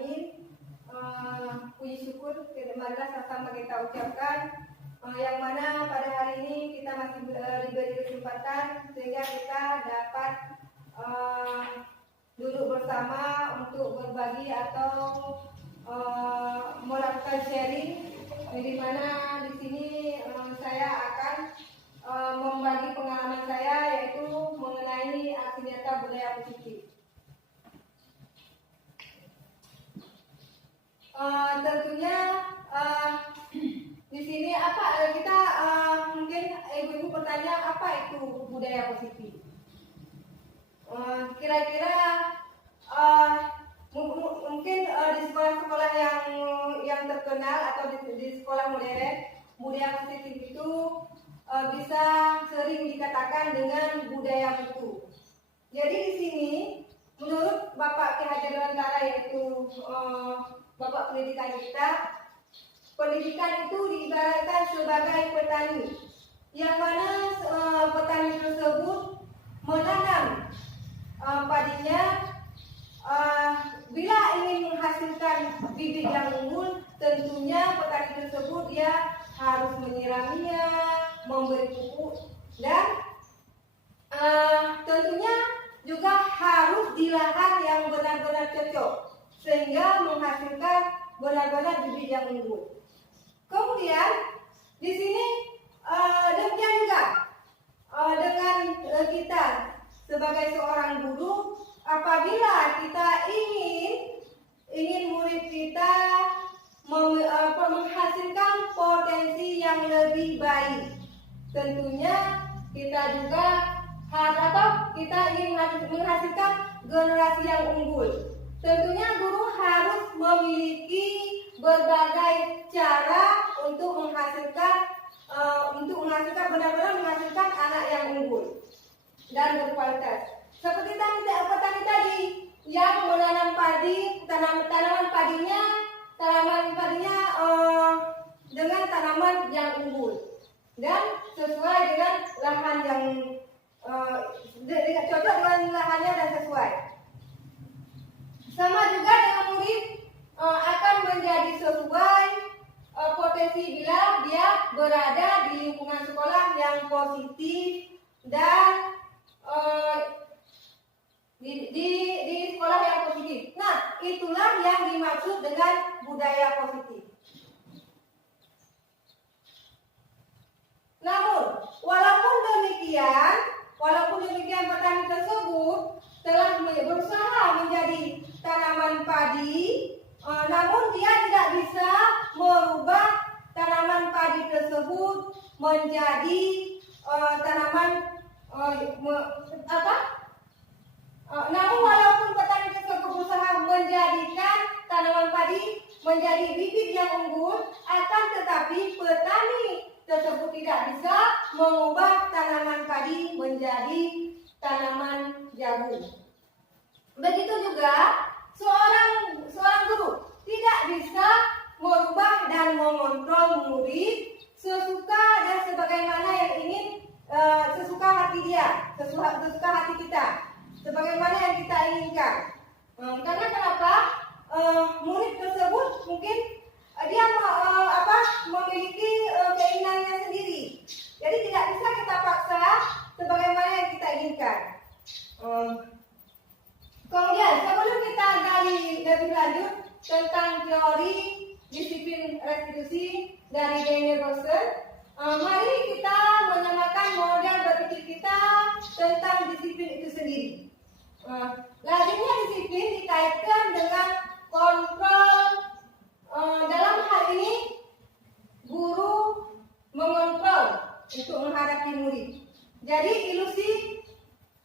alamin. Puji syukur marilah sama-sama kita ucapkan, yang mana pada hari ini kita masih diberi kesempatan sehingga kita dapat duduk bersama untuk berbagi atau melakukan sharing, di mana di sini saya akan membagi pengalaman saya, yaitu mengenai aksi nyata budaya positif. Tentunya di sini kita mungkin ibu-ibu bertanya apa itu budaya positif. Kira-kira mungkin di sekolah-sekolah yang terkenal atau di sekolah modern, budaya positif itu bisa sering dikatakan dengan budaya mutu. Jadi di sini menurut Bapak Ki Haji Dewantara, yaitu Bapak pendidikan kita, pendidikan itu diibaratkan sebagai petani, yang mana petani tersebut menanam padinya. Bila ingin menghasilkan bibit yang unggul, tentunya petani tersebut dia harus menyiraminya, memberi pupuk, dan tentunya juga harus di lahan yang benar-benar cocok, sehingga menghasilkan benar-benar bibit yang unggul. Kemudian di sini demikian juga dengan kita sebagai seorang guru, apabila kita ingin murid kita menghasilkan potensi yang lebih baik, tentunya kita juga kita ingin menghasilkan generasi yang unggul. Tentunya guru harus memiliki berbagai cara untuk menghasilkan benar-benar menghasilkan anak yang unggul dan berkualitas. Seperti petani tadi yang menanam padi, tanaman padinya dengan tanaman yang unggul dan sesuai dengan lahan yang cocok dengan lahannya dan sesuai. Sama juga dengan murid akan menjadi sesuai potensi bila dia berada di lingkungan sekolah yang positif dan di sekolah yang positif. Nah, itulah yang dimaksud dengan budaya positif. Namun, walaupun demikian petani tersebut telah berusaha menjadi tanaman padi, namun dia tidak bisa merubah tanaman padi tersebut menjadi tanaman namun walaupun petani tersebut berusaha menjadikan tanaman padi menjadi bibit yang unggul, akan tetapi petani tersebut tidak bisa mengubah tanaman padi menjadi tanaman jagung. Begitu juga seorang guru tidak bisa merubah dan mengontrol murid sesuka dan sebagaimana yang ingin sesuka hati dia, sesuka hati kita, sebagaimana yang kita inginkan. Karena kenapa? Murid tersebut mungkin dia memiliki keinginannya sendiri. Jadi tidak bisa kita paksa sebagaimana yang kita inginkan. Kemudian sebelum kita gali lebih lanjut tentang teori disiplin restitusi dari Daniel Rosen, mari kita menyamakan model berpikir kita tentang disiplin itu sendiri. Lazimnya disiplin dikaitkan dengan kontrol. Dalam hal ini guru mengontrol untuk menghadapi murid. Jadi ilusi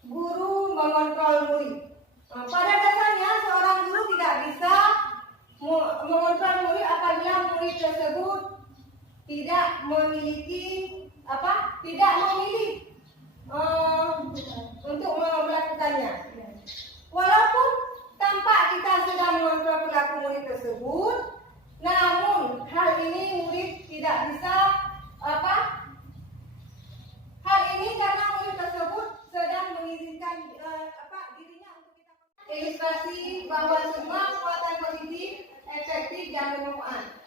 guru mengontrol murid. Pada dasarnya seorang guru tidak bisa mengontrol murid apabila murid tersebut tidak memilih untuk melakukannya. Walaupun tampak kita sudah mengontrol perilaku murid tersebut, namun hal ini murid tidak bisa hal ini karena murid tersebut sedang mengizinkan dirinya untuk kita. Ilustrasi bahwa semua kekuatan positif efektif dan bermanfaat.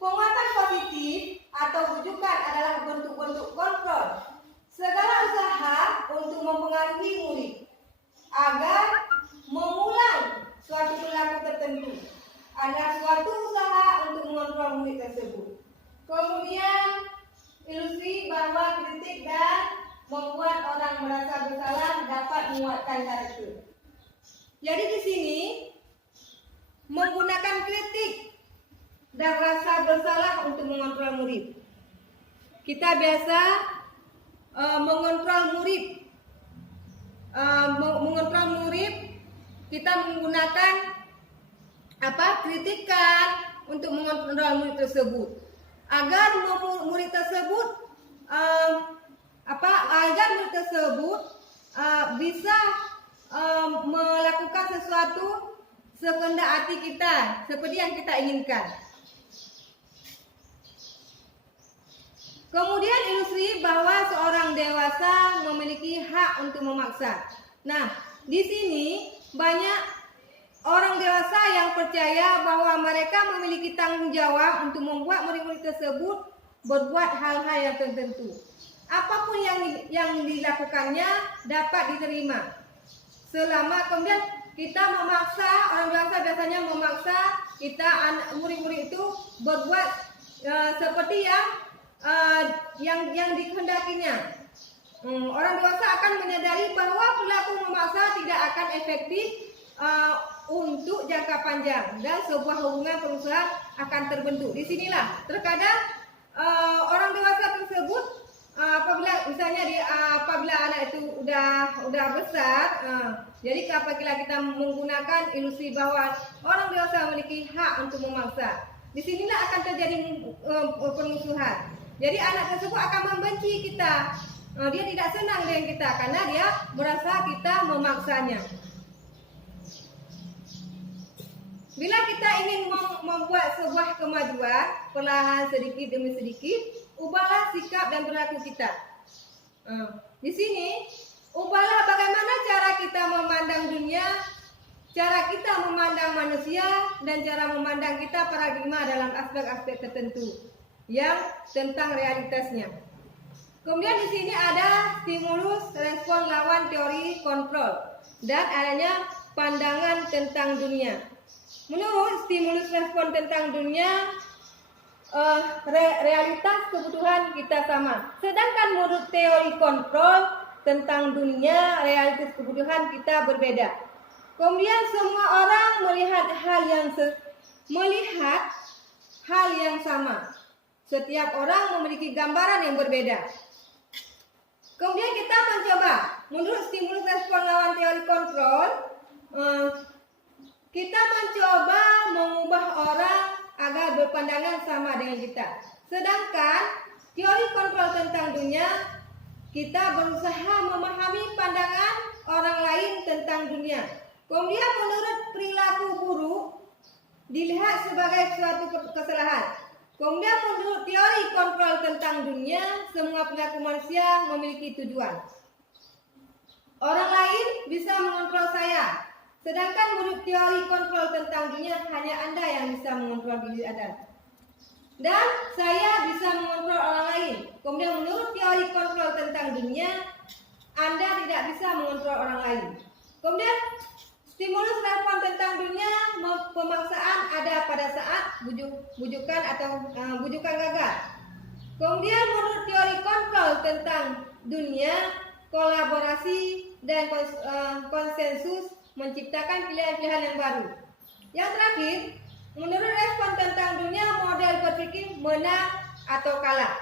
Penguatan positif atau bujukan adalah bentuk-bentuk kontrol segala usaha untuk mempengaruhi murid agar mengulang suatu perilaku tertentu. Ada suatu usaha untuk mengontrol murid tersebut. Kemudian ilusi bahwa kritik dan membuat orang merasa bersalah dapat menguatkan karakter. Jadi di sini menggunakan kritik dan rasa bersalah untuk mengontrol murid. Kita biasa mengontrol murid. Mengontrol murid kita menggunakan kritikan untuk mengontrol murid tersebut agar murid tersebut bisa melakukan sesuatu sekehendak hati kita seperti yang kita inginkan. Kemudian ilusi bahwa seorang dewasa memiliki hak untuk memaksa. Nah, di sini banyak orang dewasa yang percaya bahwa mereka memiliki tanggung jawab untuk membuat murid-murid tersebut berbuat hal-hal yang tertentu. Apapun yang dilakukannya dapat diterima. Selama kemudian kita memaksa, orang dewasa biasanya memaksa murid-murid itu berbuat seperti yang dikehendakinya. Orang dewasa akan menyadari bahwa perilaku memaksa tidak akan efektif untuk jangka panjang dan sebuah hubungan perusahaan akan terbentuk. Disinilah terkadang orang dewasa tersebut apabila anak itu udah besar, jadi apabila kita menggunakan ilusi bahwa orang dewasa memiliki hak untuk memaksa, disinilah akan terjadi permusuhan. Jadi anak tersebut akan membenci kita. Dia tidak senang dengan kita karena dia merasa kita memaksanya. Bila kita ingin membuat sebuah kemajuan perlahan sedikit demi sedikit, ubahlah sikap dan perilaku kita. Di sini, ubahlah bagaimana cara kita memandang dunia, cara kita memandang manusia, dan cara memandang kita paradigma dalam aspek-aspek tertentu yang tentang realitasnya. Kemudian di sini ada stimulus respon lawan teori kontrol dan adanya pandangan tentang dunia. Menurut stimulus respon tentang dunia, realitas kebutuhan kita sama. Sedangkan menurut teori kontrol tentang dunia, realitas kebutuhan kita berbeda. Kemudian semua orang melihat hal yang sama. Setiap orang memiliki gambaran yang berbeda. Kemudian kita mencoba, menurut stimulus respon lawan teori kontrol, kita mencoba mengubah orang agar berpandangan sama dengan kita. Sedangkan teori kontrol tentang dunia, kita berusaha memahami pandangan orang lain tentang dunia. Kemudian menurut perilaku buruk dilihat sebagai suatu kesalahan. Kemudian menurut teori kontrol tentang dunia, semua perilaku manusia memiliki tujuan. Orang lain bisa mengontrol saya. Sedangkan menurut teori kontrol tentang dunia, hanya Anda yang bisa mengontrol diri Anda. Dan saya bisa mengontrol orang lain. Kemudian menurut teori kontrol tentang dunia, Anda tidak bisa mengontrol orang lain. Kemudian stimulus respon tentang dunia, pemaksaan ada pada saat bujukan atau bujukan gagal. Kemudian menurut teori kontrol tentang dunia, kolaborasi dan konsensus menciptakan pilihan-pilihan yang baru. Yang terakhir, menurut respon tentang dunia, model berpikir menang atau kalah.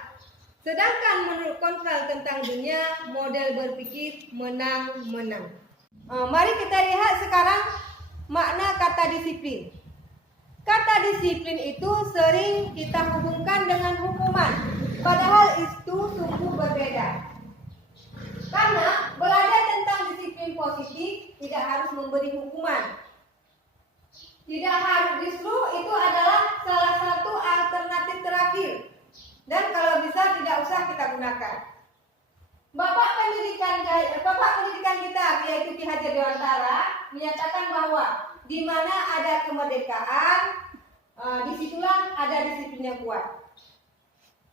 Sedangkan menurut kontrol tentang dunia, model berpikir menang-menang. Mari kita lihat sekarang makna kata disiplin. Kata disiplin itu sering kita hubungkan dengan hukuman, padahal itu sungguh berbeda. Karena belajar tentang disiplin positif tidak harus memberi hukuman. Tidak harus, justru itu adalah salah satu alternatif terakhir. Dan kalau bisa tidak usah kita gunakan. Bapak pendidikan kita, yaitu Ki Hajar Dewantara, menyatakan bahwa di mana ada kemerdekaan, disitulah ada disiplin yang kuat.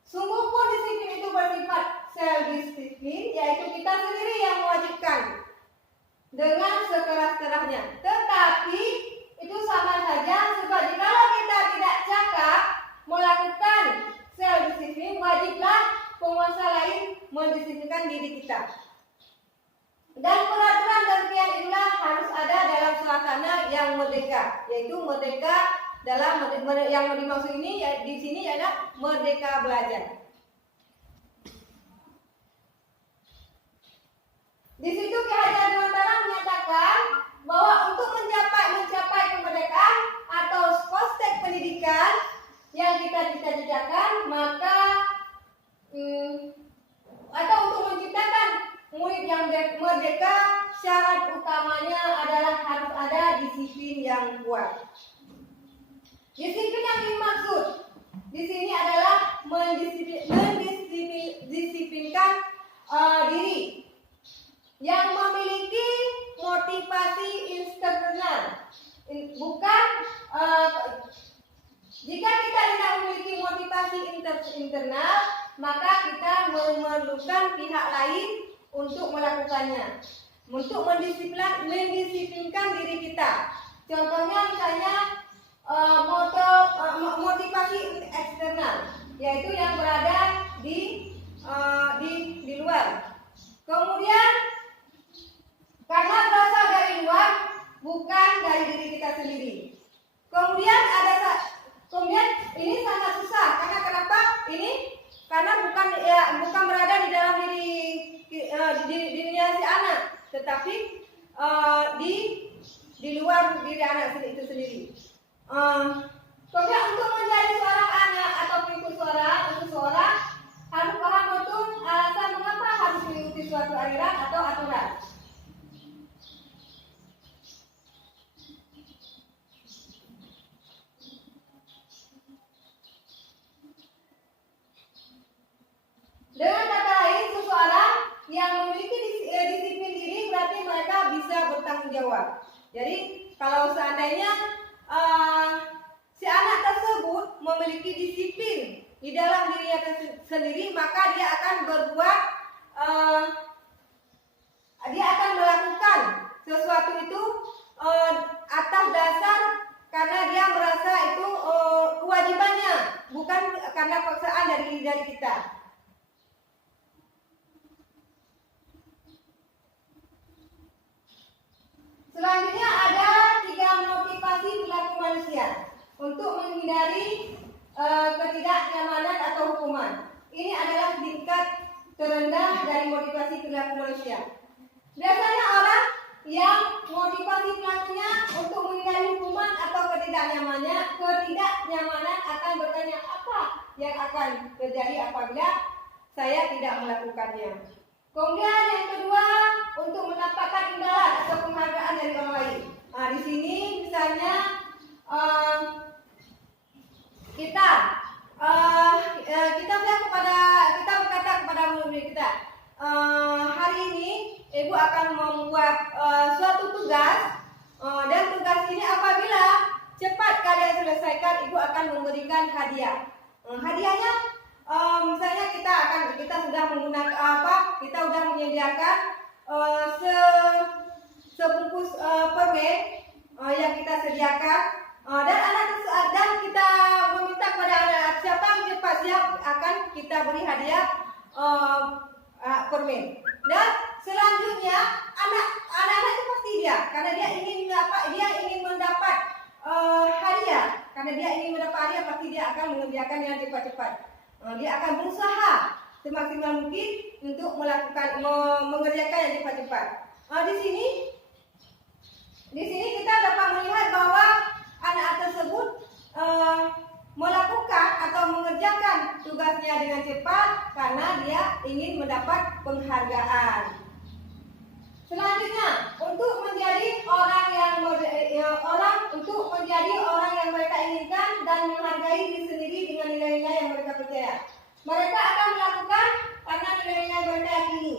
Sungguh pun disiplin itu bersifat self-disiplin, yaitu kita sendiri yang mewajibkan dengan sekeras-kerasnya. Tetapi itu sama saja sebab jikalau kita tidak cakap melakukan self-disiplin, wajiblah penguasa lain mendisiplinkan diri kita. Dan peraturan dan kiat inilah harus ada dalam suasana yang merdeka, yaitu merdeka dalam yang dimaksud ini ya, di sini adalah merdeka belajar. Di situ Ki Hajar Dewantara menyatakan bahwa untuk mencapai kemerdekaan atau konsep pendidikan yang kita cita-citakan, maka atau untuk menciptakan murid yang merdeka, syarat utamanya adalah harus ada disiplin yang kuat. Disiplin yang dimaksud di sini adalah mendisiplinkan diri yang memiliki motivasi eksternal. Bukan jika kita tidak memiliki motivasi internal, maka kita memerlukan pihak lain untuk melakukannya, untuk mendisiplinkan diri kita. Contohnya misalnya motivasi eksternal, yaitu yang berada di luar. Kemudian karena berasal dari luar, bukan dari diri kita sendiri. Kemudian ini sangat susah karena kenapa? Karena bukan berada di dalam dirinya si anak, tetapi di luar diri anak itu sendiri. Kemudian untuk menjadi seorang anak atau pengikut seseorang harus paham betul alasan mengapa harus mengikuti suatu aliran atau aturan. Dengan kata lain, seseorang yang memiliki disiplin diri berarti mereka bisa bertanggung jawab. Jadi kalau seandainya si anak tersebut memiliki disiplin di dalam dirinya sendiri, maka dia akan berbuat, dia akan melakukan sesuatu itu atas dasar karena dia merasa itu kewajibannya, bukan karena paksaan dari kita. Selanjutnya ada 3 motivasi perilaku manusia untuk menghindari ketidaknyamanan atau hukuman. Ini adalah tingkat terendah dari motivasi perilaku manusia. Biasanya orang yang motivasi perilakunya untuk menghindari hukuman atau ketidaknyamanan akan bertanya apa yang akan terjadi apabila saya tidak melakukannya. Kemudian yang kedua, untuk mendapatkan imbalan atau penghargaan dari orang lain. Di sini misalnya kita berkata kepada murid kita, hari ini ibu akan membuat suatu tugas, dan tugas ini apabila cepat kalian selesaikan, ibu akan memberikan hadiah. Hadiahnya misalnya kita sudah menggunakan kita sudah menyediakan sebungkus permen yang kita sediakan, dan kita meminta kepada anak siapa yang cepat siap akan kita beri hadiah permen. Dan selanjutnya anak-anak itu pasti karena dia ingin mendapat hadiah, karena dia ingin mendapat hadiah pasti dia akan mengerjakan yang cepat-cepat. Dia akan berusaha semaksimal mungkin untuk mengerjakan yang cepat-cepat. Di sini kita dapat melihat bahwa anak tersebut melakukan atau mengerjakan tugasnya dengan cepat karena dia ingin mendapat penghargaan. Selanjutnya, untuk menjadi orang yang mereka inginkan dan menghargai diri sendiri dengan nilai-nilai yang mereka percaya. Mereka akan melakukan karena nilai-nilai mereka yakini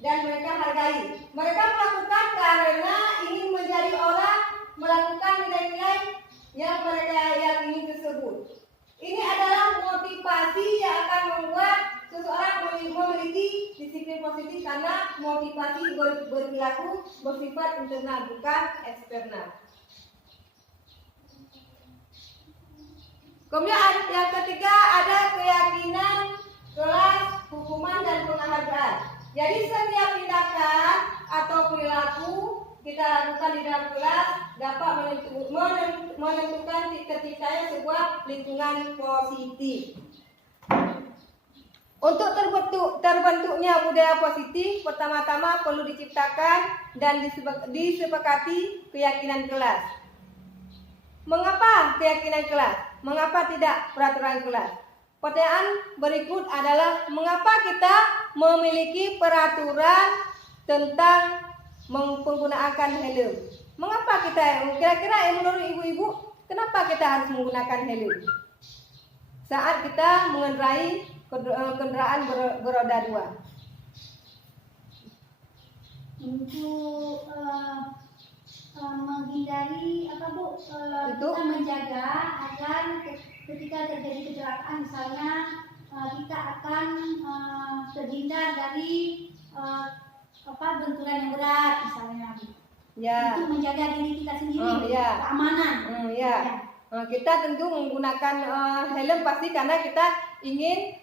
dan mereka hargai. Mereka melakukan karena ingin menjadi orang, melakukan nilai-nilai yang mereka yakini tersebut. Ini adalah motivasi yang akan membuat seseorang memiliki disiplin positif karena motivasi berperilaku bersifat internal bukan eksternal. Kemudian yang ketiga ada keyakinan, kelas, hukuman dan penghargaan. Jadi setiap tindakan atau perilaku kita lakukan di dalam kelas dapat menentukan ketikanya sebuah lingkungan positif. Untuk terbentuknya budaya positif, pertama-tama perlu diciptakan dan disepakati keyakinan kelas. Mengapa keyakinan kelas? Mengapa tidak peraturan kelas? Pertanyaan berikut adalah mengapa kita memiliki peraturan tentang menggunakan helm? Mengapa kita? Kira-kira menurut ibu-ibu, kenapa kita harus menggunakan helm saat kita mengendarai kendaraan beroda dua? Untuk menghindari apa Bu? Untuk kita menjaga agar ketika terjadi kecelakaan misalnya kita akan terhindar dari benturan yang berat misalnya. ya. Itu menjaga diri kita sendiri, ya. keamanan. Ya. Kita tentu menggunakan helm pasti karena kita ingin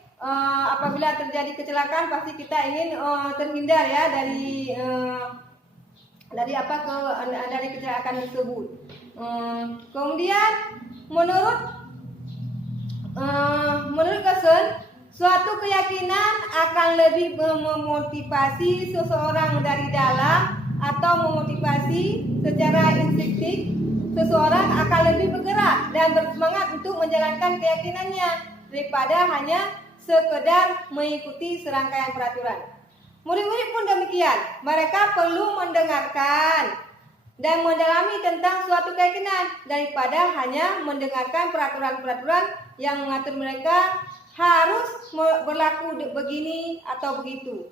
apabila terjadi kecelakaan pasti kita ingin terhindar ya dari kecelakaan tersebut. Kemudian menurut Gerson, suatu keyakinan akan lebih memotivasi seseorang dari dalam atau memotivasi secara instinktif. Seseorang akan lebih bergerak dan bersemangat untuk menjalankan keyakinannya daripada hanya sekedar mengikuti serangkaian peraturan. Murid-murid pun demikian, mereka perlu mendengarkan dan mendalami tentang suatu keyakinan daripada hanya mendengarkan peraturan-peraturan yang mengatur mereka harus berlaku begini atau begitu.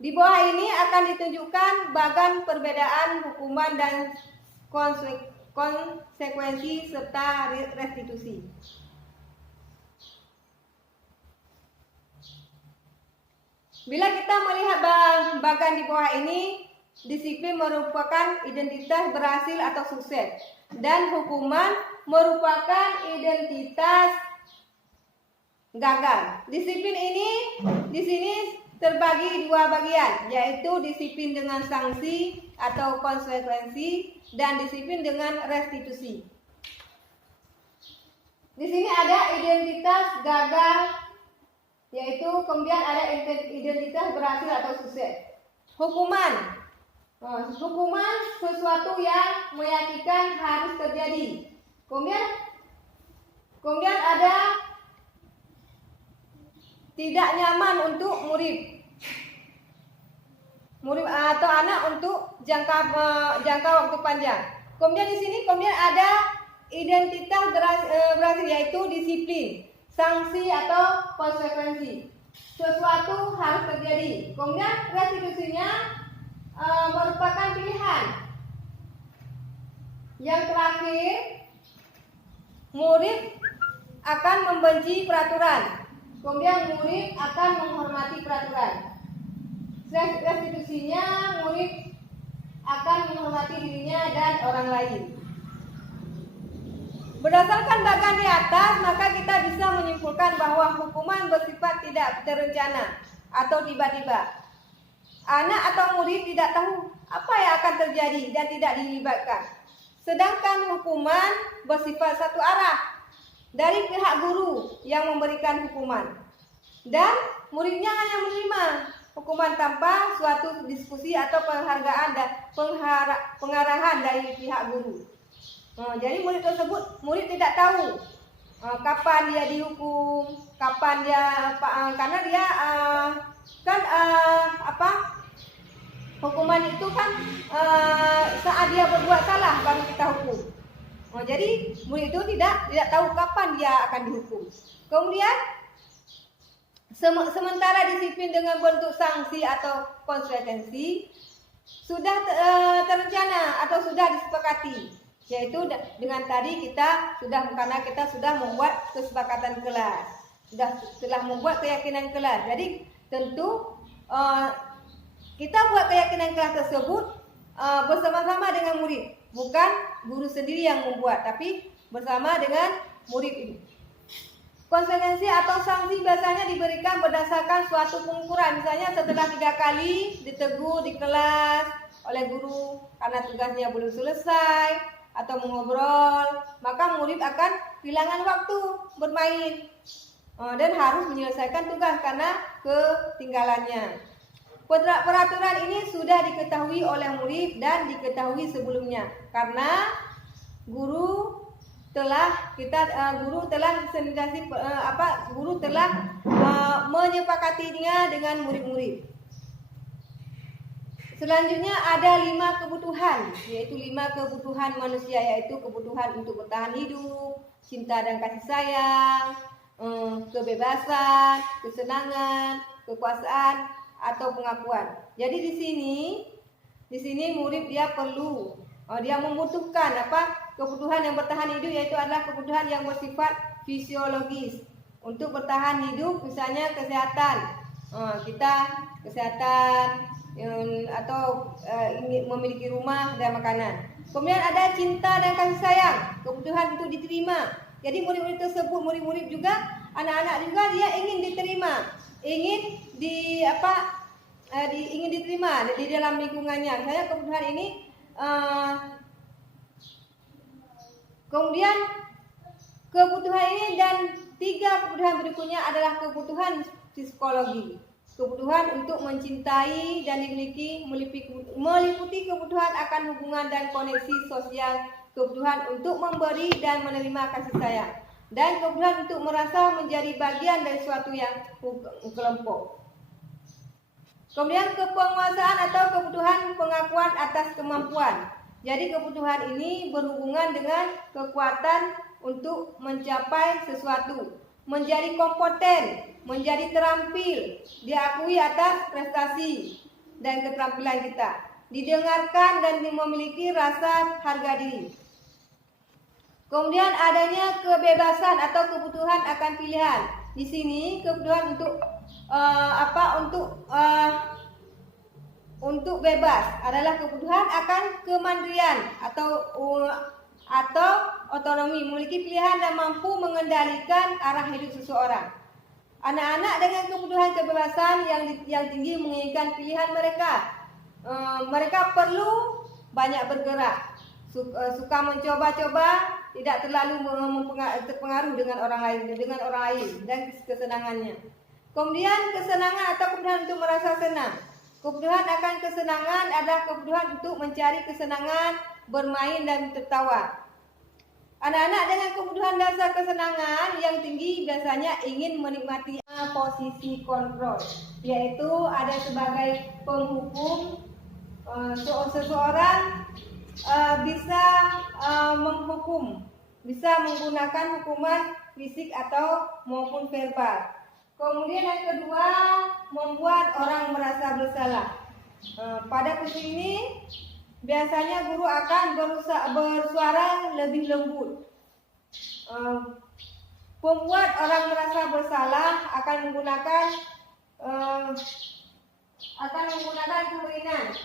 Di bawah ini akan ditunjukkan bagan perbedaan hukuman dan konsekuensi serta restitusi. Bila kita melihat bagan di bawah ini, disiplin merupakan identitas berhasil atau sukses, dan hukuman merupakan identitas gagal. Disiplin ini di sini terbagi dua bagian, yaitu disiplin dengan sanksi atau konsekuensi dan disiplin dengan restitusi. Di sini ada identitas gagal, yaitu kemudian ada identitas berhasil atau sukses. Hukuman sesuatu yang meyakinkan harus terjadi. Kemudian ada tidak nyaman untuk murid atau anak untuk jangka waktu panjang. Kemudian di sini ada identitas berhasil, yaitu disiplin, sanksi atau konsekuensi. Sesuatu harus terjadi. Kemudian restitusinya merupakan pilihan. Yang terakhir, murid akan membenci peraturan. Kemudian murid akan menghormati peraturan. Restitusinya, murid akan menghormati dirinya dan orang lain. Berdasarkan bagan di atas, maka kita bisa menyimpulkan bahwa hukuman bersifat tidak terencana atau tiba-tiba. Anak atau murid tidak tahu apa yang akan terjadi dan tidak dilibatkan. Sedangkan hukuman bersifat satu arah dari pihak guru yang memberikan hukuman, dan muridnya hanya menerima hukuman tanpa suatu diskusi atau penghargaan dan pengarahan dari pihak guru. Jadi murid tidak tahu kapan dia dihukum, kapan dia karena dia hukuman itu kan saat dia berbuat salah baru kita hukum. Jadi murid itu tidak tahu kapan dia akan dihukum. Kemudian sementara disiplin dengan bentuk sanksi atau konsekuensi sudah terencana atau sudah disepakati. Yaitu dengan tadi kita sudah membuat kesepakatan kelas, telah membuat keyakinan kelas. Jadi tentu kita buat keyakinan kelas tersebut bersama-sama dengan murid, bukan guru sendiri yang membuat, tapi bersama dengan murid ini. Konsekuensi atau sanksi biasanya diberikan berdasarkan suatu pengukuran. Misalnya setelah 3 kali ditegur di kelas oleh guru karena tugasnya belum selesai atau mengobrol, maka murid akan kehilangan waktu bermain dan harus menyelesaikan tugas karena ketinggalannya. Peraturan ini sudah diketahui oleh murid dan diketahui sebelumnya karena guru telah menyepakatinya dengan murid-murid. Selanjutnya ada 5 kebutuhan, yaitu 5 kebutuhan manusia, yaitu kebutuhan untuk bertahan hidup, cinta dan kasih sayang, kebebasan, kesenangan, kekuasaan atau pengakuan. Jadi di sini murid dia membutuhkan kebutuhan yang bertahan hidup, yaitu adalah kebutuhan yang bersifat fisiologis. Untuk bertahan hidup misalnya kesehatan, atau ingin memiliki rumah dan makanan. Kemudian ada cinta dan kasih sayang, kebutuhan untuk diterima. Jadi murid-murid tersebut, murid-murid juga, anak-anak juga dia ingin diterima, ingin diterima di dalam lingkungannya. Misalnya kebutuhan ini kemudian kebutuhan ini dan 3 kebutuhan berikutnya adalah kebutuhan psikologi. Kebutuhan untuk mencintai dan meliputi kebutuhan akan hubungan dan koneksi sosial, kebutuhan untuk memberi dan menerima kasih sayang, dan kebutuhan untuk merasa menjadi bagian dari suatu yang kelompok. Kemudian kepenguasaan atau kebutuhan pengakuan atas kemampuan. Jadi kebutuhan ini berhubungan dengan kekuatan untuk mencapai sesuatu, menjadi kompeten, menjadi terampil, diakui atas prestasi dan keterampilan kita, didengarkan dan memiliki rasa harga diri. Kemudian adanya kebebasan atau kebutuhan akan pilihan. Di sini kebutuhan untuk bebas adalah kebutuhan akan kemandirian atau otonomi, memiliki pilihan dan mampu mengendalikan arah hidup seseorang. Anak-anak dengan kebutuhan kebebasan yang tinggi menginginkan pilihan mereka. Mereka perlu banyak bergerak, suka mencoba-coba, tidak terlalu terpengaruh dengan orang lain dan kesenangannya. Kemudian kesenangan atau kebutuhan untuk merasa senang. Kebutuhan akan kesenangan adalah kebutuhan untuk mencari kesenangan, bermain dan tertawa. Anak-anak dengan kebutuhan dasar kesenangan yang tinggi biasanya ingin menikmati posisi kontrol, yaitu ada sebagai penghukum. Seseorang bisa menghukum, bisa menggunakan hukuman fisik atau maupun verbal. Kemudian yang kedua, membuat orang merasa bersalah. Pada posisi ini biasanya guru akan bersuara lebih lembut. Membuat orang merasa bersalah akan menggunakan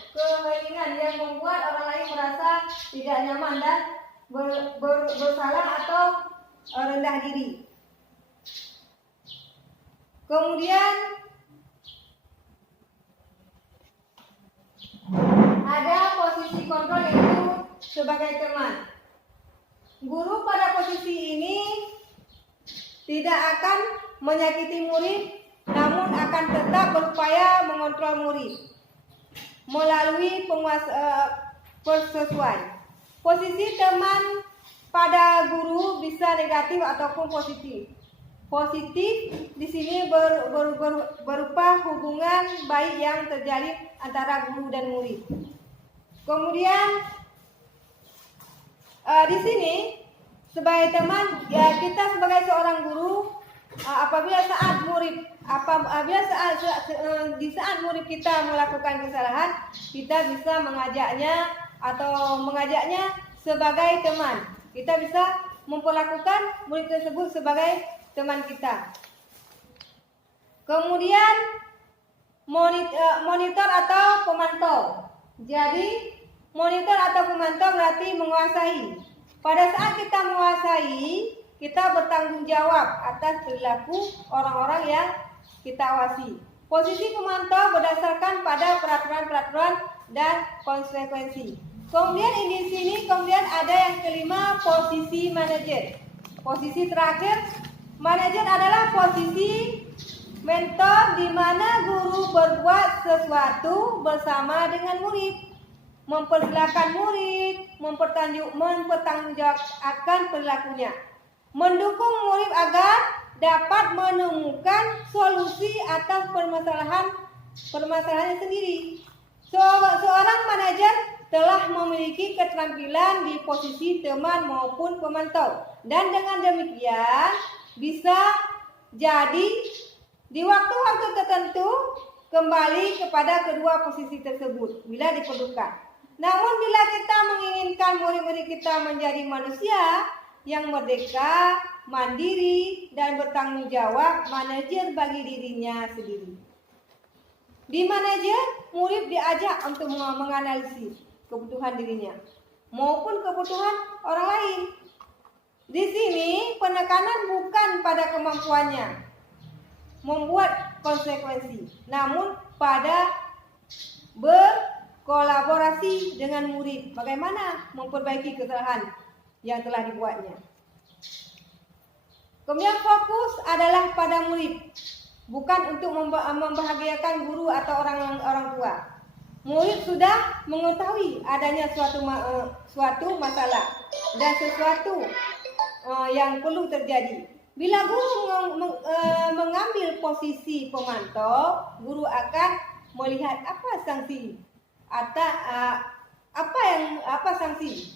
keinginan yang membuat orang lain merasa tidak nyaman dan bersalah atau rendah diri. Kemudian ada posisi kontrol, yaitu sebagai teman. Guru pada posisi ini tidak akan menyakiti murid, namun akan tetap berupaya mengontrol murid melalui persesuaian. Posisi teman pada guru bisa negatif ataupun positif. Positif di sini berupa hubungan baik yang terjalin antara guru dan murid. Kemudian di sini sebagai teman, kita sebagai seorang guru, apabila saat murid kita melakukan kesalahan, kita bisa mengajaknya sebagai teman. Kita bisa memperlakukan murid tersebut sebagai teman kita. Kemudian monitor atau pemantau. Jadi monitor atau pemantau berarti menguasai. Pada saat kita menguasai, kita bertanggung jawab atas perilaku orang-orang yang kita awasi. Posisi pemantau berdasarkan pada peraturan-peraturan dan konsekuensi. Kemudian di sini ada yang kelima, posisi manajer. Posisi terakhir, manajer adalah posisi mentor di mana guru berbuat sesuatu bersama dengan murid. Mempersilahkan murid, mempertanggungjawabkan perilakunya. Mendukung murid agar dapat menemukan solusi atas permasalahannya sendiri. Seorang manajer telah memiliki keterampilan di posisi teman maupun pemantau. Dan dengan demikian bisa jadi di waktu-waktu tertentu kembali kepada kedua posisi tersebut bila diperlukan. Namun bila kita menginginkan murid-murid kita menjadi manusia yang merdeka, mandiri, dan bertanggung jawab, manajer bagi dirinya sendiri. Di manajer, murid diajak untuk menganalisis kebutuhan dirinya maupun kebutuhan orang lain. Di sini penekanan bukan pada kemampuannya membuat konsekuensi, namun pada berkolaborasi dengan murid bagaimana memperbaiki kesalahan yang telah dibuatnya. Kemudian fokus adalah pada murid, bukan untuk membahagiakan guru atau orang tua. Murid sudah mengetahui adanya suatu masalah dan sesuatu yang perlu terjadi. Bila guru mengambil posisi pemantau, guru akan melihat apa sanksi, apa sanksi,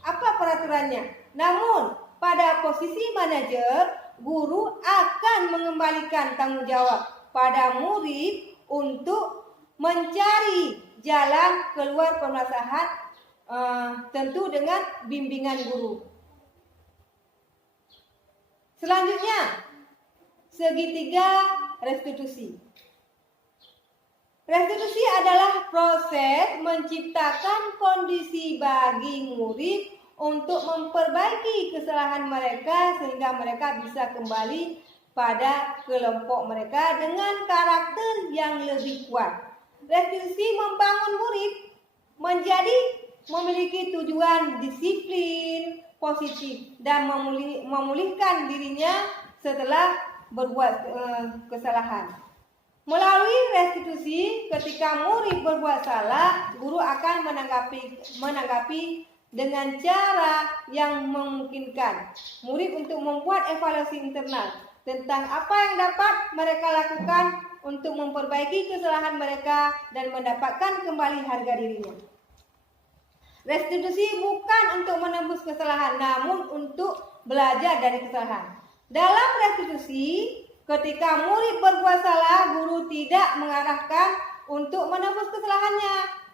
apa peraturannya. Namun pada posisi manajer, guru akan mengembalikan tanggung jawab pada murid untuk mencari jalan keluar permasalahan, tentu dengan bimbingan guru. Selanjutnya, segitiga restitusi. Restitusi adalah proses menciptakan kondisi bagi murid untuk memperbaiki kesalahan mereka sehingga mereka bisa kembali pada kelompok mereka dengan karakter yang lebih kuat. Restitusi membangun murid menjadi memiliki tujuan disiplin positif dan memulihkan dirinya setelah berbuat kesalahan. Melalui restitusi, ketika murid berbuat salah, guru akan menanggapi dengan cara yang memungkinkan murid untuk membuat evaluasi internal tentang apa yang dapat mereka lakukan untuk memperbaiki kesalahan mereka dan mendapatkan kembali harga dirinya. Restitusi bukan untuk menembus kesalahan, namun untuk belajar dari kesalahan. Dalam restitusi, ketika murid berbuat salah, guru tidak mengarahkan untuk menembus kesalahannya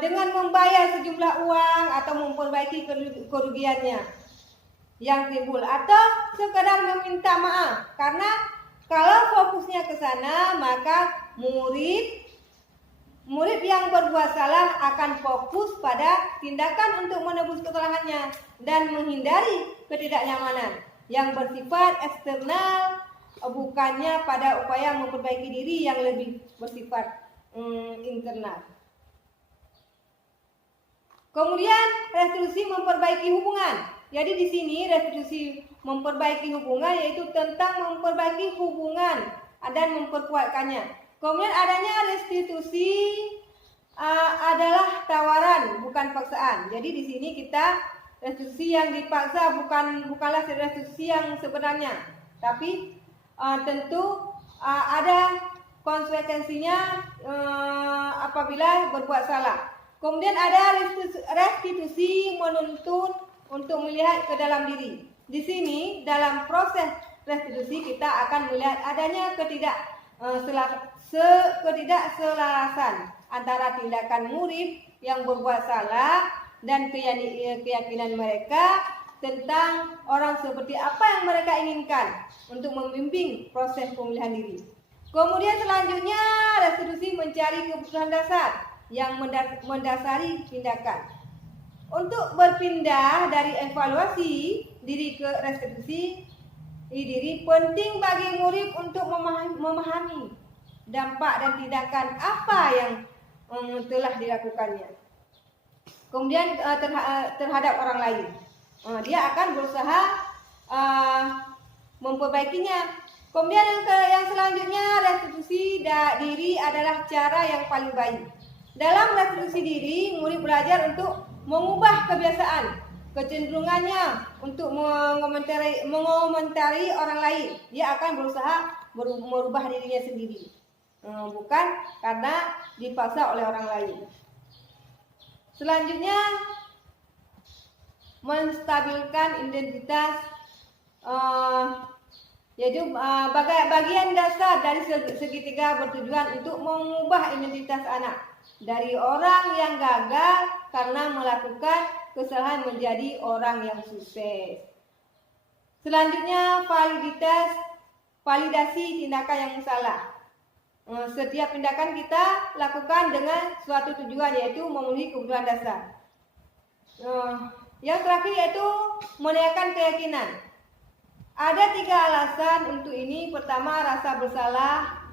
dengan membayar sejumlah uang atau memperbaiki kerugiannya yang timbul atau sekadar meminta maaf. Karena kalau fokusnya ke sana, maka murid yang berbuat salah akan fokus pada tindakan untuk menebus kesalahannya dan menghindari ketidaknyamanan yang bersifat eksternal, bukannya pada upaya memperbaiki diri yang lebih bersifat internal. Kemudian restitusi memperbaiki hubungan. Jadi di sini restitusi memperbaiki hubungan yaitu tentang memperbaiki hubungan dan memperkuatkannya. Kemudian adanya restitusi adalah tawaran bukan paksaan. Jadi di sini kita restitusi yang dipaksa bukanlah restitusi yang sebenarnya, tapi tentu ada konsekuensinya apabila berbuat salah. Kemudian ada restitusi menuntun untuk melihat ke dalam diri. Di sini dalam proses restitusi kita akan melihat adanya ketidakselarasan antara tindakan murid yang berbuat salah dan keyakinan mereka tentang orang seperti apa yang mereka inginkan untuk membimbing proses pemulihan diri. Kemudian selanjutnya restitusi mencari kebutuhan dasar yang mendasari tindakan. Untuk berpindah dari evaluasi diri ke restitusi diri, penting bagi murid untuk memahami dampak dan tindakan apa yang telah dilakukannya. Kemudian terhadap orang lain, dia akan berusaha memperbaikinya. Kemudian yang selanjutnya, restitusi diri adalah cara yang paling baik. Dalam restitusi diri, murid belajar untuk mengubah kebiasaan, kecenderungannya untuk mengomentari orang lain. Dia akan berusaha merubah dirinya sendiri, bukan karena dipaksa oleh orang lain. Selanjutnya, menstabilkan identitas, yaitu bagian dasar dari segitiga bertujuan untuk mengubah identitas anak dari orang yang gagal karena melakukan kesalahan menjadi orang yang sukses. Selanjutnya, validasi tindakan yang salah. Setiap tindakan kita lakukan dengan suatu tujuan, yaitu memenuhi kebutuhan dasar. Yang terakhir yaitu menanyakan keyakinan. Ada 3 alasan untuk ini. Pertama, rasa bersalah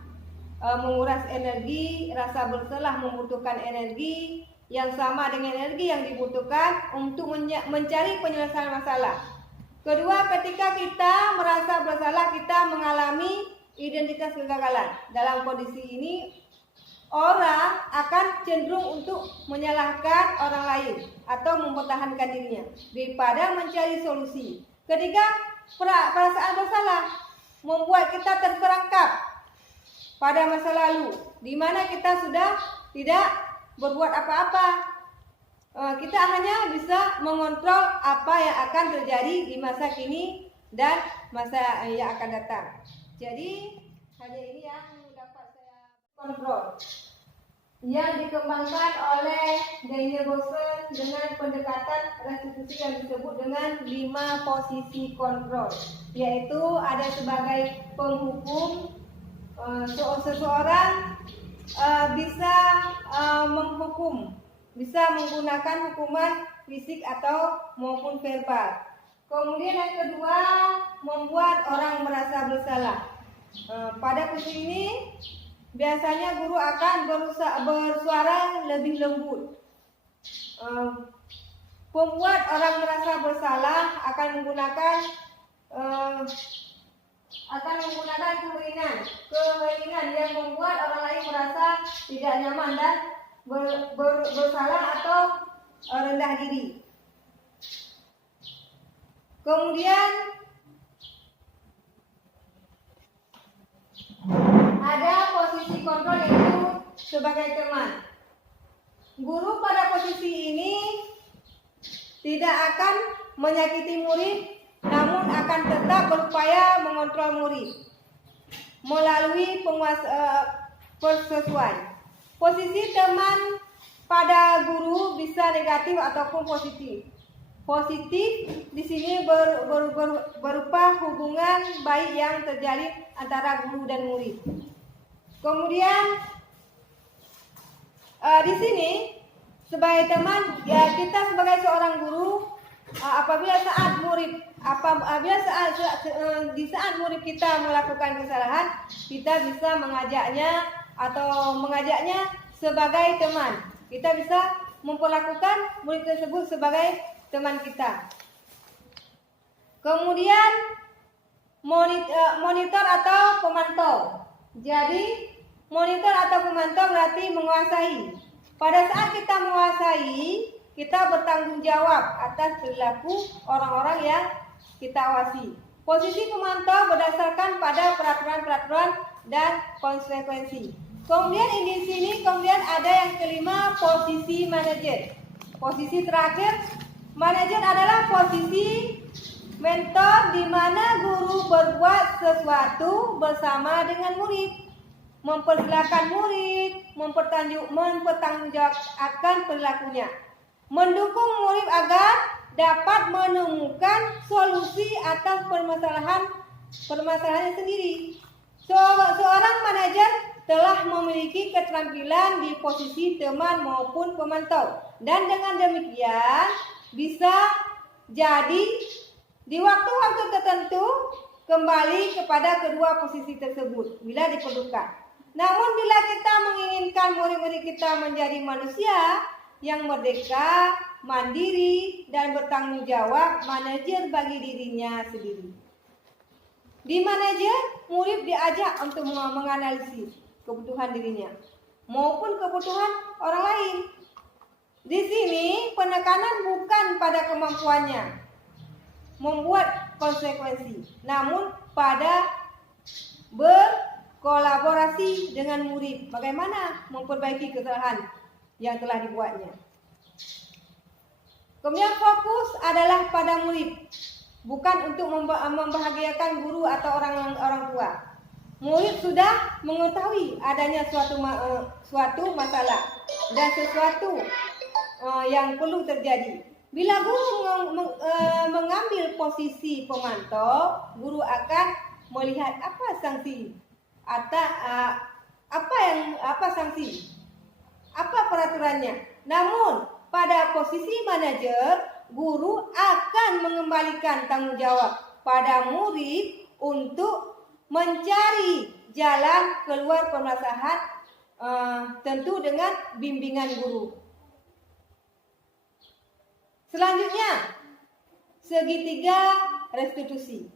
menguras energi. Rasa bersalah membutuhkan energi yang sama dengan energi yang dibutuhkan untuk mencari penyelesaian masalah. Kedua, ketika kita merasa bersalah, kita mengalami identitas kegagalan. Dalam kondisi ini, orang akan cenderung untuk menyalahkan orang lain atau mempertahankan dirinya daripada mencari solusi. Ketika perasaan bersalah membuat kita terperangkap pada masa lalu, di mana kita sudah tidak berbuat apa-apa. Kita hanya bisa mengontrol apa yang akan terjadi di masa kini dan masa yang akan datang. Jadi hanya ini yang dapat saya kontrol, yang dikembangkan oleh Daniel Bosen dengan pendekatan restitusi yang disebut dengan 5 posisi kontrol, yaitu ada sebagai penghukum. Seseorang bisa menghukum, bisa menggunakan hukuman fisik atau maupun verbal. Kemudian yang kedua, membuat orang merasa bersalah. Pada posisi ini biasanya guru akan bersuara lebih lembut. Pembuat orang merasa bersalah akan menggunakan keheningan yang membuat orang lain merasa tidak nyaman dan bersalah atau rendah diri. Kemudian ada posisi kontrol, yaitu sebagai teman. Guru pada posisi ini tidak akan menyakiti murid, namun akan tetap berupaya mengontrol murid melalui persesuaian. Posisi teman pada guru bisa negatif ataupun positif. Positif di sini berupa hubungan baik yang terjalin antara guru dan murid. Kemudian di sini sebagai teman, ya, kita sebagai seorang guru, apabila saat murid kita melakukan kesalahan, kita bisa mengajaknya sebagai teman. Kita bisa memperlakukan murid tersebut sebagai teman kita. Kemudian monitor atau pemantau. Jadi monitor atau pemantau berarti menguasai. Pada saat kita menguasai, kita bertanggung jawab atas perilaku orang-orang yang kita awasi. Posisi pemantau berdasarkan pada peraturan-peraturan dan konsekuensi. Kemudian di sini ada yang kelima, posisi manajer. Posisi terakhir, manajer adalah posisi mentor di mana guru berbuat sesuatu bersama dengan murid, mempersilahkan murid mempertanggungjawabkan perilakunya. mendukung murid agar dapat menemukan solusi atas permasalahannya sendiri. Seorang manajer telah memiliki keterampilan di posisi teman maupun pemantau, dan dengan demikian bisa jadi di waktu-waktu tertentu kembali kepada kedua posisi tersebut bila diperlukan. Namun bila kita menginginkan murid-murid kita menjadi manusia yang merdeka, mandiri, dan bertanggung jawab, manajer bagi dirinya sendiri. Di manajer, murid diajak untuk menganalisis kebutuhan dirinya maupun kebutuhan orang lain. Di sini penekanan bukan pada kemampuannya membuat konsekuensi, namun pada berkolaborasi dengan murid bagaimana memperbaiki kesalahan yang telah dibuatnya. Kemudian fokus adalah pada murid, bukan untuk membahagiakan guru atau orang tua. Murid sudah mengetahui adanya suatu masalah dan sesuatu yang perlu terjadi. Bila guru mengambil posisi pemantau, guru akan melihat apa sanksi, apa sanksi, apa peraturannya. Namun pada posisi manajer, guru akan mengembalikan tanggung jawab pada murid untuk mencari jalan keluar permasalahan, tentu dengan bimbingan guru. Selanjutnya, segitiga restitusi.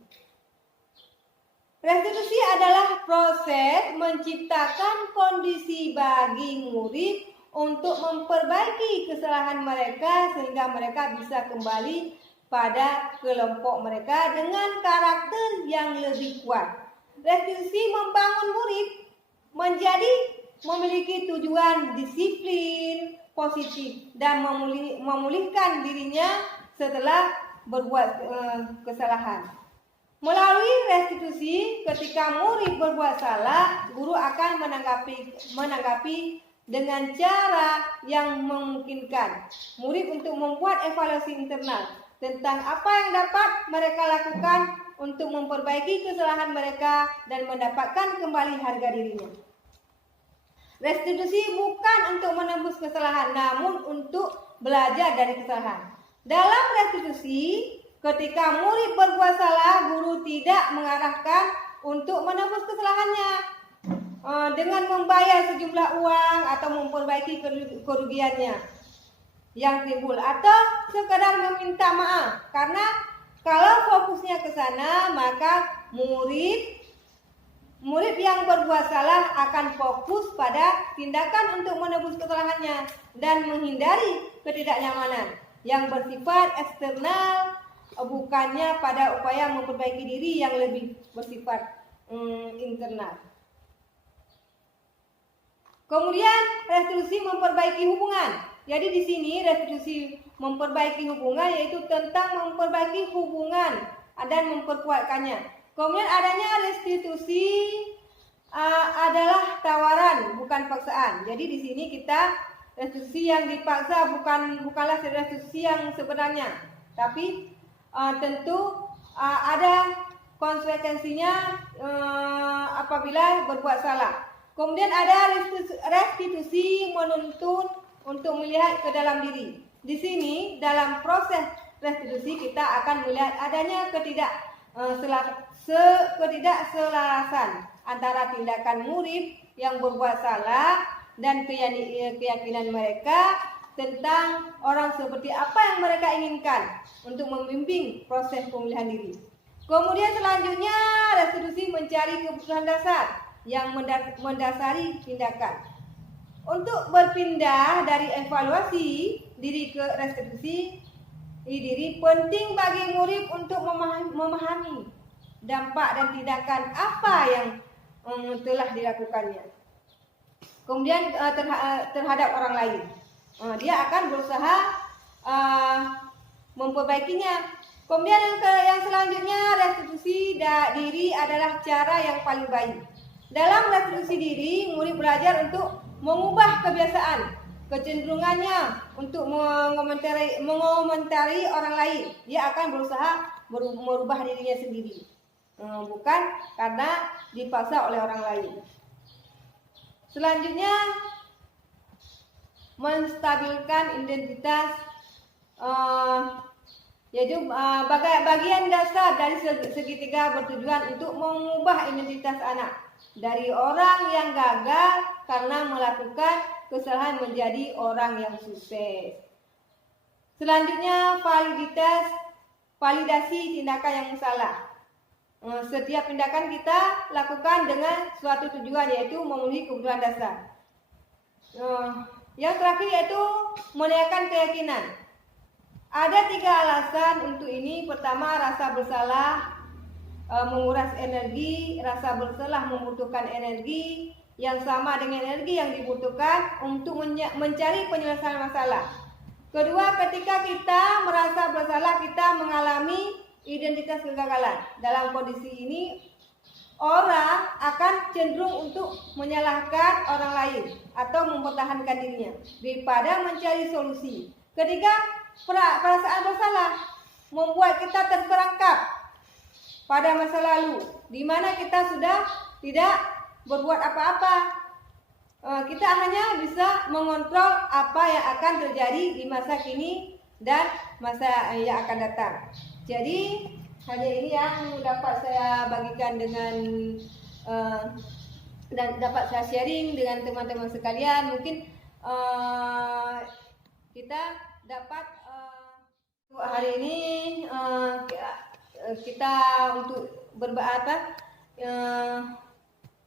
Restitusi adalah proses menciptakan kondisi bagi murid untuk memperbaiki kesalahan mereka sehingga mereka bisa kembali pada kelompok mereka dengan karakter yang lebih kuat. Restitusi membangun murid menjadi memiliki tujuan disiplin positif dan memulihkan dirinya setelah berbuat kesalahan. Melalui restitusi, ketika murid berbuat salah, guru akan menanggapi dengan cara yang memungkinkan murid untuk membuat evaluasi internal tentang apa yang dapat mereka lakukan untuk memperbaiki kesalahan mereka dan mendapatkan kembali harga dirinya. Restitusi bukan untuk menembus kesalahan, namun untuk belajar dari kesalahan. Dalam restitusi, ketika murid berbuat salah, guru tidak mengarahkan untuk menembus kesalahannya dengan membayar sejumlah uang atau memperbaiki kerugiannya yang timbul, atau sekadar meminta maaf. Karena kalau fokusnya ke sana, maka murid yang berbuat salah akan fokus pada tindakan untuk menebus kesalahannya dan menghindari ketidaknyamanan yang bersifat eksternal, bukannya pada upaya memperbaiki diri yang lebih bersifat internal. Kemudian restitusi memperbaiki hubungan. Jadi di sini restitusi memperbaiki hubungan yaitu tentang memperbaiki hubungan dan memperkuatkannya. Kemudian adanya restitusi adalah tawaran bukan paksaan. Jadi di sini kita restitusi yang dipaksa bukanlah restitusi yang sebenarnya, tapi tentu ada konsekuensinya apabila berbuat salah. Kemudian ada restitusi menuntun untuk melihat ke dalam diri. Di sini dalam proses restitusi kita akan melihat adanya ketidakselarasan antara tindakan murid yang berbuat salah dan keyakinan mereka tentang orang seperti apa yang mereka inginkan untuk membimbing proses pemulihan diri. Kemudian selanjutnya restitusi mencari kebutuhan dasar yang mendasari tindakan. Untuk berpindah dari evaluasi diri ke restitusi diri, penting bagi murid untuk memahami dampak dan tindakan apa yang telah dilakukannya. Kemudian terhadap orang lain, dia akan berusaha memperbaikinya. Kemudian yang selanjutnya restitusi diri adalah cara yang paling baik. Dalam restitusi diri, murid belajar untuk mengubah kebiasaan kecenderungannya untuk mengomentari orang lain. Dia akan berusaha merubah dirinya sendiri, bukan karena dipaksa oleh orang lain. Selanjutnya, menstabilkan identitas, yaitu bagian dasar dari segitiga bertujuan untuk mengubah identitas anak dari orang yang gagal karena melakukan kesalahan menjadi orang yang sukses. Selanjutnya, validasi tindakan yang salah. Setiap tindakan kita lakukan dengan suatu tujuan, yaitu memenuhi kebutuhan dasar. Yang terakhir yaitu menanyakan keyakinan. Ada 3 alasan untuk ini. Pertama, rasa bersalah menguras energi. Rasa bersalah membutuhkan energi yang sama dengan energi yang dibutuhkan untuk mencari penyelesaian masalah. Kedua, ketika kita merasa bersalah, kita mengalami identitas kegagalan. Dalam kondisi ini, orang akan cenderung untuk menyalahkan orang lain atau mempertahankan dirinya daripada mencari solusi. Ketika perasaan bersalah membuat kita terperangkap pada masa lalu, di mana kita sudah tidak berbuat apa-apa. Kita hanya bisa mengontrol apa yang akan terjadi di masa kini dan masa yang akan datang. Jadi hanya ini yang dapat saya bagikan dan dapat saya sharing dengan teman-teman sekalian. Mungkin kita dapat hari ini kita untuk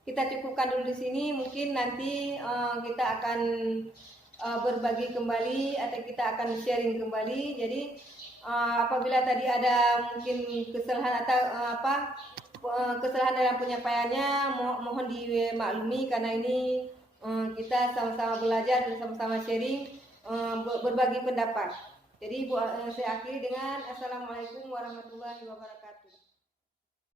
kita cukupkan dulu di sini. Mungkin nanti kita akan berbagi kembali atau kita akan sharing kembali. Jadi apabila tadi ada mungkin kesalahan atau kesalahan dalam penyampaiannya, mohon dimaklumi karena ini kita sama-sama belajar dan sama-sama sharing, berbagi pendapat. Jadi saya akhiri dengan Assalamualaikum warahmatullahi wabarakatuh.